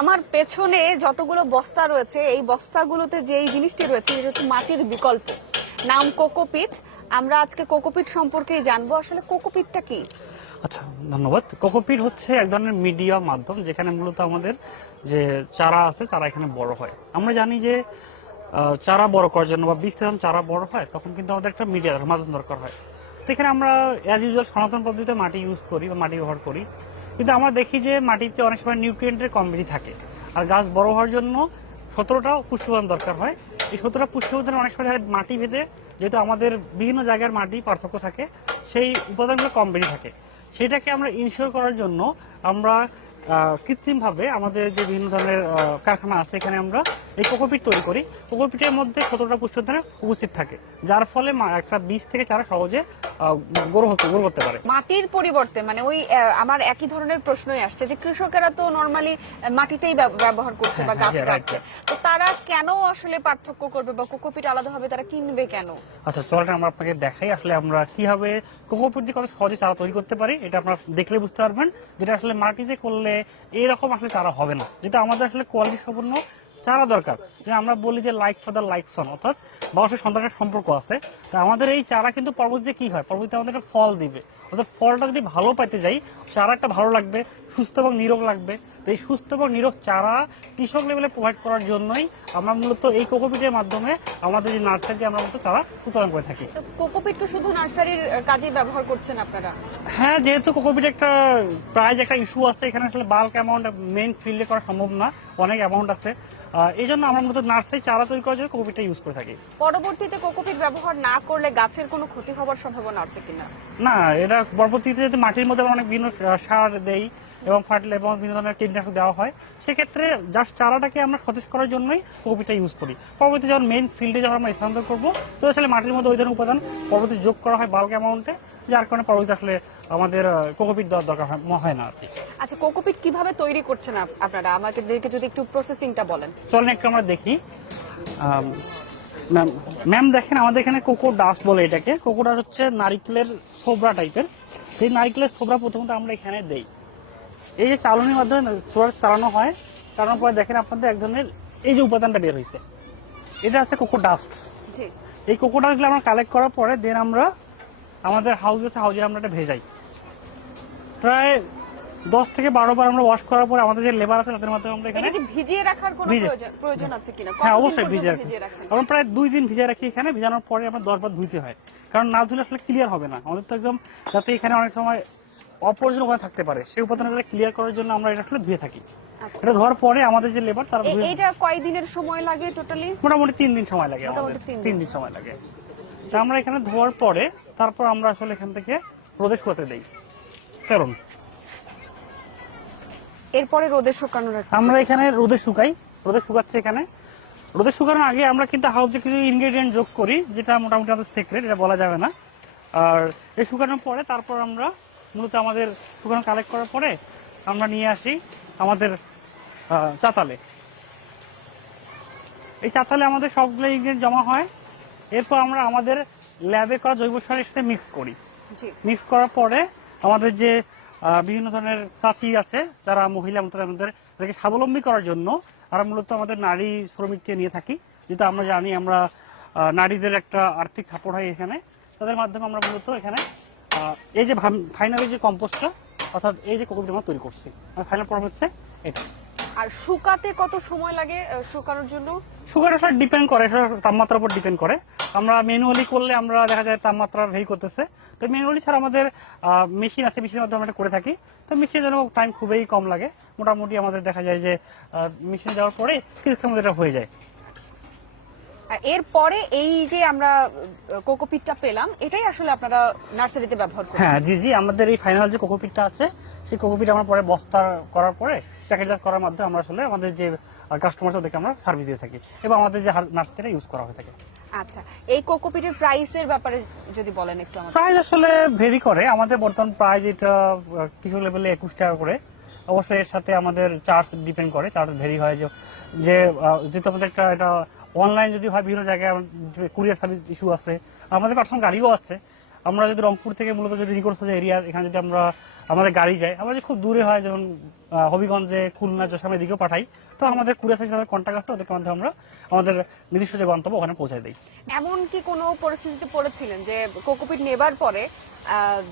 আমার পেছনে যতগুলো বস্তা রয়েছে, এই বস্তাগুলোতে যে এই জিনিসটি রয়েছে, এটা হচ্ছে মাটির বিকল্প। নাম কোকোপিট। আমরা আজকে কোকোপিট সম্পর্কেই জানব। আসলে কোকোপিটটা কি? আচ্ছা ধন্যবাদ। কোকোপিট হচ্ছে এক ধরনের মিডিয়া মাধ্যম, যেখানে মূলত আমাদের যে চারা আছে, চারা এখানে বড় হয়। আমরা জানি যে চারা বড় করার জন্য বা বীজ যখন চারা বড় হয়, তখন কিন্তু আমাদের একটা মিডিয়া মাধ্যম দরকার হয়। তো এখানে আমরা অ্যাজ ইউজুয়াল সনাতন পদ্ধতিতে মাটি ইউজ করি বা মাটি ব্যবহার করি। কিন্তু আমরা দেখি যে মাটিতে অনেক সময় নিউট্রিয়েন্টের কম বেশি থাকে। আর গাছ বড় হওয়ার জন্য সতেরোটা পুষ্টিবান দরকার হয়। এই সতেরোটা পুষ্টিবান অনেক সময় মাটি ভেদে যেহেতু আমাদের বিভিন্ন জায়গার মাটি পার্থক্য থাকে, সেই উপাদানগুলো কম বেশি থাকে। সেটাকে আমরা ইনশিওর করার জন্য আমরা কৃত্রিমভাবে আমাদের যে বিভিন্ন ধরনের কারখানা আছে, এখানে আমরা এই কোকোপিট তৈরি করি। কোকোপিটের মধ্যে সতেরোটা পুষ্টি উপস্থিত থাকে, যার ফলে একটা বীজ থেকে চারা সহজে গ্রো গ্রো করতে পারে। মাটির পরিবর্তে মানে ওই আমার একই ধরনের প্রশ্নই আসছে যে কৃষকেরা তো নর্মালি মাটিতেই ব্যবহার করছে বা হ্যাঁ, গাছ হ্যাঁ, কাটছে। তো তারা কেন আসলে পার্থক্য করবে বা কোকোপিট আলাদাভাবে তারা কিনবে কেন? আচ্ছা চলটা আমরা আপনাকে দেখাই আসলে আমরা কীভাবে কোকোপিট দিয়ে কত সহজে চারা তৈরি করতে পারি এটা আপনারা দেখলে বুঝতে পারবেন। যেটা আসলে মাটিতে করলে এইরকম আসলে চারা হবে না। যেটা আমাদের আসলে কোয়ালিটি সম্পূর্ণ চারা দরকার। যে আমরা বলি যে like for the like son অর্থাৎ বাবার সন্তানের সম্পর্ক আছে। তা আমাদের এই চারা কিন্তু পরবর্তীতে কি হয়? পরবর্তীতে আমাদের ফল দিবে। অর্থাৎ ফলটা যদি ভালো পাইতে যাই চারাটা ভালো লাগবে, সুস্থ এবং নিরোগ লাগবে। তো এই সুস্থ এবং নিরোগ চারা কৃষক লেভেলে প্রোভাইড করার জন্যই আমরা মূলত এই কোকোপিটের মাধ্যমে আমাদের যে নার্সারি আমরা মূলত চারা উৎপাদন করে থাকি। কোকোপিট তো শুধু নার্সারির কাজেই ব্যবহার করছেন আপনারা? হ্যাঁ যেহেতু কোকোপিট একটা প্রাইজ একটা ইস্যু আছে এখানে আসলে বাল্ক অ্যামাউন্ট মেইন ফিল্ডে করা সম্ভব না অনেক অ্যামাউন্ট আছে। এই জন্য আমরা মূলত নার্সারি চারা তৈরি করার জন্য কোকোপিটটা ইউজ করে থাকি। পরবর্তীতে কোকোপিট ব্যবহার না করলে গাছের কোনো ক্ষতি হওয়ার সম্ভাবনা আছে কিনা? না এটা পরবর্তীতে যদি মাটির মধ্যে আমরা অনেক বিভিন্ন সার দেই এবং ফার্টিল এবং বিভিন্ন ধরনের কীটনাশক দেওয়া হয় সেক্ষেত্রে জাস্ট চারাটাকে আমরা সতেজ করার জন্যই কোকোপিটটা ইউজ করি। পরবর্তী যখন মেইন ফিল্ডে যখন আমরা স্থানান্তর করব তো আসলে মাটির মধ্যে ওই ধরনের উপাদান পরবর্তী যোগ করা হয় বাল্ক অ্যামাউন্টে যার কারণে পরবর্তী আসলে আমাদের কোকোপিট দেওয়ার দরকার হয় না আর কি। আচ্ছা কোকোপিট কীভাবে তৈরি করছেন আপনারা? আমাকে দেখে যদি একটু প্রসেসিংটা বলেন। চলেন একটু আমরা দেখি। ম্যাম ম্যাম দেখেন আমাদের এখানে কোকো ডাস্ট বলে এটাকে। কোকো ডাস্ট হচ্ছে নারিকেলের সোবরা টাইপের সেই নারিকেলের সোবরা প্রথমত আমরা এখানে দেই। এই যে চালনির মাধ্যমে সোবরা চালানো হয় চালানোর পরে দেখেন আপনাদের এক ধরনের এই যে উপাদানটা বের হয়েছে। এটা হচ্ছে কোকো ডাস্ট এই কোকো ডাস্টগুলো আমরা কালেক্ট করার পরে দেন আমরা আমাদের হাউসে হাউজে আমরা এটা ভেজাই। প্রায় দশ থেকে বারো বার আমরা ওয়াশ করার পরে আমাদের যে লেবার আছে তাদের মাধ্যমে আমরা এখানে ভিজিয়ে রাখার কোনো ভিজে- প্রয়োজন প্রয়োজন আছে কিনা? হ্যাঁ অবশ্যই পর্যন্ত ভিজে রাখি ভিজিয়ে আমরা প্রায় দুই দিন ভিজিয়ে রাখি এখানে ভিজানোর পরে আমরা দশ বার ধুইতে হয়। কারণ না ধুলে আসলে ক্লিয়ার হবে না। আমাদের তো একদম যাতে এখানে অনেক সময় অপরজন উপাদান থাকতে পারে। সেই উপাদানটা ক্লিয়ার করার জন্য আমরা এটা আসলে ধুয়ে থাকি। আচ্ছা। এটা ধোয়ার পরে আমাদের যে লেবার তারা এ- ধুয়ে এইটা কয় সময় লাগে টোটালি মোটামুটি তিন দিন সময় লাগে আমাদের। তিন দিন। সময় লাগে। আমরা এখানে ধোয়ার পরে তারপর আমরা আসলে এখান থেকে প্রদেশ করতে দেই। কারণ এরপরে রোদে শুকানোর আমরা এখানে রোদে শুকাই। রোদে শুকাচ্ছে এখানে। রোদে শুকানোর আগে আমরা কিন্তু হাউসে কিছু ইনগ্রেডিয়েন্ট যোগ করি যেটা মোটামুটি আমাদের সিক্রেট এটা বলা যাবে না। আর এই শুকানোর পরে তারপর আমরা মূলত আমাদের শুকানো কালেক্ট করার পরে আমরা নিয়ে আসি আমাদের চাতালে। এই চাতালে আমাদের সবগুলো ইনগ্রেডিয়েন্ট জমা হয়। এরপর আমরা আমাদের ল্যাবে করা জৈব সারের সাথে মিক্স করি। মিক্স করার পরে আমাদের যে বিভিন্ন ধরনের চাষি আছে যারা মহিলা আমাদের আমাদের তাদেরকে স্বাবলম্বী করার জন্য আমরা মূলত আমাদের নারী শ্রমিককে নিয়ে থাকি। যেটা আমরা জানি আমরা নারীদের একটা আর্থিক সাপোর্ট হয় এখানে। তাদের মাধ্যমে আমরা মূলত এখানে এই যে ফাইনালি যে কম্পোস্টটা অর্থাৎ এই যে কোকোপিট আমরা তৈরি করছি। আর ফাইনাল প্রবলেম হচ্ছে এটা। আর শুকাতে কত সময় লাগে শুকানোর জন্য? সুগার আসলে ডিপেন্ড করে সেটা তাপমাত্রার উপর ডিপেন্ড করে। আমরা ম্যানুয়ালি করলে আমরা দেখা যায় তাপমাত্রা ভেরি করতেছে। তো ম্যানুয়ালি ছাড়া আমাদের মেশিন আছে মেশিনের মাধ্যমে আমরা করে থাকি। তো মেশিনের জন্য টাইম খুবই কম লাগে। মোটামুটি আমাদের দেখা যায় যে মেশিনে যাওয়ার পরে কিছুক্ষণ মধ্যে এটা হয়ে যায়। এরপরে এই যে আমরা কোকোপিটটা পেলাম এটাই আসলে আপনারা নার্সারিতে ব্যবহার হ্যাঁ জি জি আমাদের এই ফাইনাল যে কোকোপিটটা আছে সেই কোকোপিট আমরা পরে বস্তা করার পরে প্যাকেটজাত করার মাধ্যমে আমরা আসলে আমাদের যে কাস্টমার তাদেরকে আমরা সার্ভিস দিয়ে থাকি। এবং আমাদের যে নার্সারিটা ইউজ করা হয়ে থাকে। আচ্ছা এই কোকোপিটের প্রাইসের ব্যাপারে যদি বলেন একটু আমাদের। প্রাইস আসলে ভেরি করে। আমাদের বর্তমান প্রাইস এটা কিছু লেভেলে একুশ টাকা করে। অবশ্যই এর সাথে আমাদের চার্জ ডিপেন্ড করে। চার্জ ভেরি হয় যে যেহেতু আমাদের একটা এটা অনলাইন যদি হয় বিভিন্ন জায়গায় কুরিয়ার সার্ভিস ইস্যু আছে, আমাদের পার্সোনাল গাড়িও আছে। আমরা যদি রংপুর থেকে মূলত যদি রিকোর্স এরিয়া এখানে যদি আমরা আমাদের গাড়ি যায় আমরা যদি খুব দূরে হয়, যেমন হবিগঞ্জে, খুলনা যশোরের দিকেও পাঠাই, তো আমাদের কুরিয়ার সার্ভিস আমাদের কন্ট্যাক্ট আছে ওদের মাধ্যমে আমরা আমাদের নির্দিষ্ট যে গন্তব্য ওখানে পৌঁছে দিই। এমন কি কোনো পরিস্থিতিতে পড়েছিলেন যে কোকোপিট নেবার পরে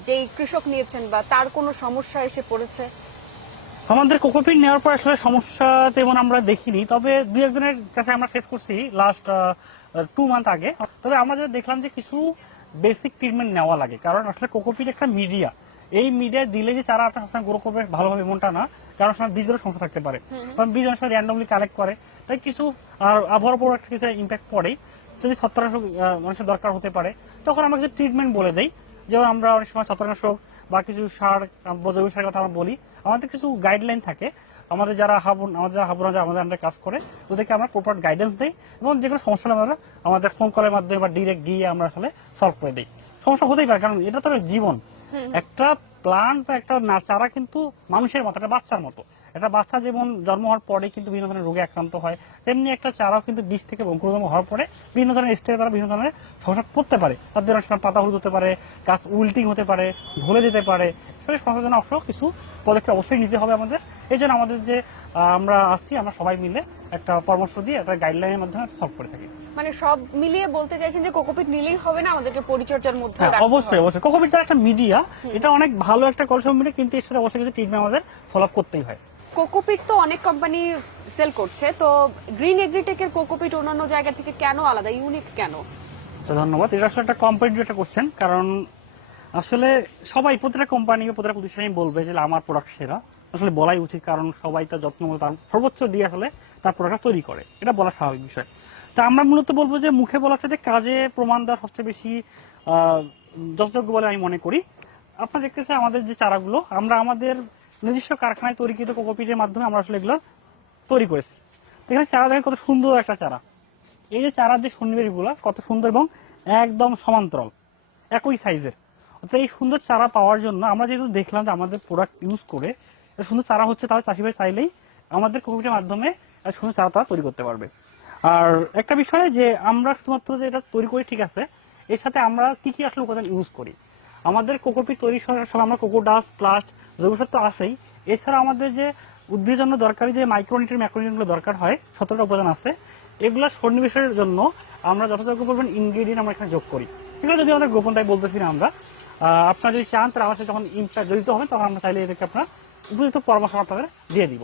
যেই কৃষক নিয়েছেন বা তার কোনো সমস্যা এসে পড়েছে? আমাদের কোকোপিট নেওয়ার পর আসলে সমস্যা তেমন আমরা দেখিনি তবে দু একজনের কাছে আমরা ফেস করছি লাস্ট টু মান্থ আগে। তবে আমরা যেটা দেখলাম যে কিছু বেসিক ট্রিটমেন্ট নেওয়া লাগে কারণ আসলে কোকোপিট একটা মিডিয়া এই মিডিয়া দিলে যে চারা আপনার সবসময় গ্রো করবে ভালোভাবে এমনটা না কারণ সময় বীজেরও সমস্যা থাকতে পারে। কারণ বীজ অনেক সময় র্যান্ডমলি কালেক্ট করে তাই কিছু আর আবহাওয়ার উপর একটা কিছু ইম্প্যাক্ট পড়ে যদি ছত্রাকনাশক মানুষের দরকার হতে পারে তখন আমরা কিছু ট্রিটমেন্ট বলে দেই যেমন আমরা অনেক সময় ছত্রাকনাশক বা কিছু সার জৈব সারের কথা আমরা বলি আমাদের কিছু গাইডলাইন থাকে। আমাদের যারা হাবুন আমাদের যারা হাবুনা যারা আমাদের আমরা কাজ করে ওদেরকে আমরা প্রপার গাইডেন্স দিই এবং যে কোনো সমস্যা আমরা আমাদের ফোন কলের মাধ্যমে বা ডিরেক্ট গিয়ে আমরা আসলে সলভ করে দিই। সমস্যা হতেই পারে কারণ এটা তো জীবন। একটা প্লান্ট বা একটা চারা কিন্তু মানুষের মতো একটা বাচ্চার মতো। একটা বাচ্চা যেমন জন্ম হওয়ার পরে কিন্তু বিভিন্ন ধরনের রোগে আক্রান্ত হয়। তেমনি একটা চারাও কিন্তু বীজ থেকে অঙ্কুরোদম হওয়ার পরে বিভিন্ন ধরনের স্টেজে তারা বিভিন্ন ধরনের সমস্যা পড়তে পারে। তাদের অনেক সময় পাতা হলুদ হতে পারে গাছ উল্টিং হতে পারে ভুলে যেতে পারে। সেই সমস্যার জন্য অবশ্য কিছু পদক্ষেপ অবশ্যই নিতে হবে আমাদের। এই জন্য আমাদের যে আমরা আসছি আমরা সবাই মিলে একটা পরামর্শ দিয়ে একটা গাইডলাইনের মাধ্যমে সলভ করে থাকি। মানে সব মিলিয়ে বলতে চাইছেন যে কোকোপিট নিলেই হবে না? আমাদেরকে পরিচর্যার মধ্যে হ্যাঁ অবশ্যই অবশ্যই। কোকোপিট একটা মিডিয়া এটা অনেক ভালো একটা কলসম মিডিয়া কিন্তু এর সাথে অবশ্যই কিছু ট্রিটমেন্ট আমাদের ফলো আপ করতেই হয়। কোকোপিট তো অনেক কোম্পানি সেল করছে, তো গ্রিন এগ্রিটেকের কোকোপিট অন্যান্য জায়গা থেকে কেন আলাদা ইউনিক কেন? আচ্ছা ধন্যবাদ। এটা আসলে একটা কম্পারেটিভ একটা কোশ্চেন কারণ আসলে সবাই, প্রতিটা কোম্পানি প্রতিটা প্রতিষ্ঠানই বলবে যে, আমার প্রোডাক্ট সেরা। আসলে বলাই উচিত, কারণ সবাই তার যত্ন তার সর্বোচ্চ দিয়ে আসলে তার প্রোডাক্ট তৈরি করে। এটা বলা স্বাভাবিক বিষয়। তা আমরা মূলত বলব যে, মুখে বলার সাথে কাজে প্রমাণ দেওয়া সবচেয়ে বেশি যথাযোগ্য বলে আমি মনে করি। আপনারা দেখতেছে আমাদের যে চারাগুলো, আমরা আমাদের নিজস্ব কারখানায় তৈরিকৃত কোকোপিটের মাধ্যমে আমরা আসলে এগুলো তৈরি করেছি। এখানে চারা দেখেন কত সুন্দর একটা চারা। এই যে চারার যে গুলো কত সুন্দর এবং একদম সমান্তরাল, একই সাইজের। অর্থাৎ এই সুন্দর চারা পাওয়ার জন্য আমরা যেহেতু দেখলাম যে আমাদের প্রোডাক্ট ইউজ করে সুন্দর চারা হচ্ছে তাহলে চাষি ভাই চাইলেই আমাদের কোভিডের মাধ্যমে সুন্দর চারা তারা তৈরি করতে পারবে। আর একটা বিষয় যে আমরা শুধুমাত্র যে এটা তৈরি করি ঠিক আছে, এর সাথে আমরা কি কি আসলে উপাদান ইউজ করি? আমাদের কোকোপিট তৈরি সময় আমরা কোকো ডাস্ট, প্লাস্ট জৈব তো আছেই। এছাড়া আমাদের যে উদ্ভিদের জন্য দরকারি যে মাইক্রোনিটের ম্যাক্রোনিটগুলো দরকার হয়, সতেরোটা উপাদান আছে। এগুলো সন্নিবেশের জন্য আমরা যথাযোগ্য পরিমাণ ইনগ্রেডিয়েন্ট আমরা এখানে যোগ করি। এগুলো যদি আমাদের গোপন তাই বলতেছি না আমরা। আপনারা যদি চান তাহলে আমার সাথে যখন ইম্প্যাক্ট জড়িত হবে, তখন আমরা চাইলে এদেরকে আপনার উপযুক্ত পরামর্শ আপনাদের দিয়ে দিব।